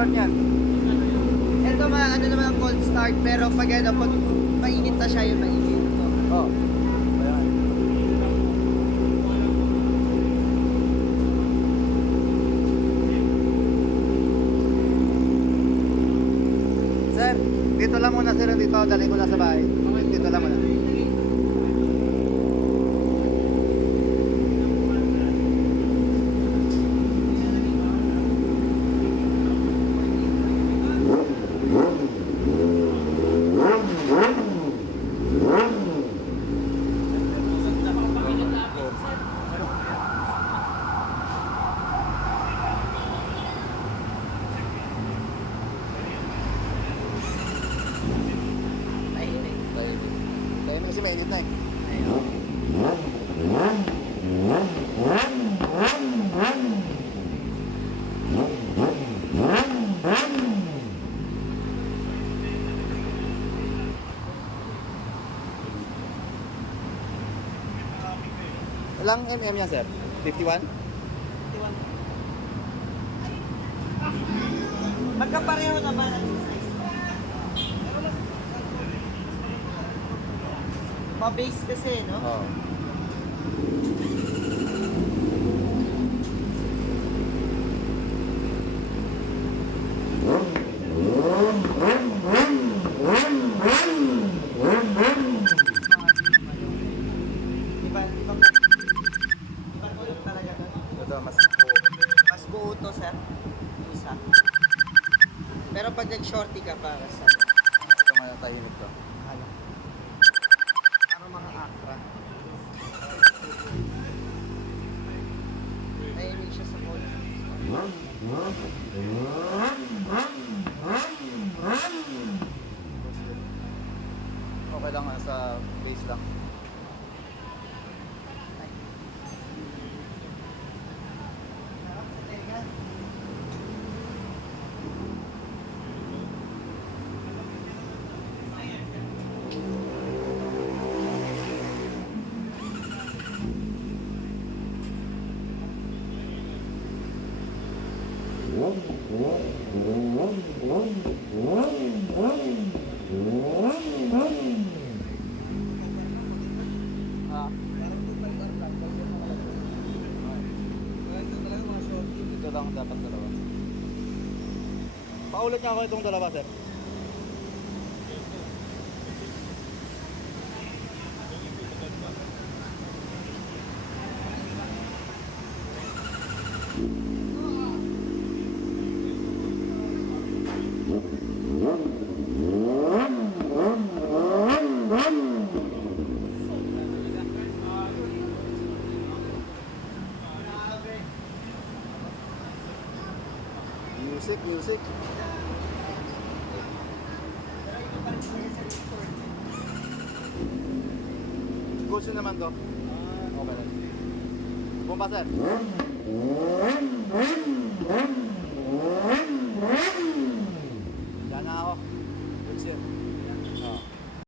start niyan? Ito ano naman ang cold start, pero pag mainit na siya, yung mainit. Oh. Ayan. Sir, dito lang muna sir, dito dali ko lang sa bahay. Dito lang muna. Kaya na kasi mainit na eh. Ilang mm yan sir? 51? Magkapareho naman ang ma-base kasi, no? Oo. Iba tulog talaga to. Ito mas Mas buo to, sir. Isa. Pero pag nag-shorty ka para sa ito matahimik to. ano? Para mga akra. Tahimik siya sa cold. Okay lang sa base lang. Ito lang dapat dalawa. Paulit niya ako itong dalawa, sir. Music. Gusto naman to. Okay lang. Bumpa, sir. Yan na ako. Good, sir.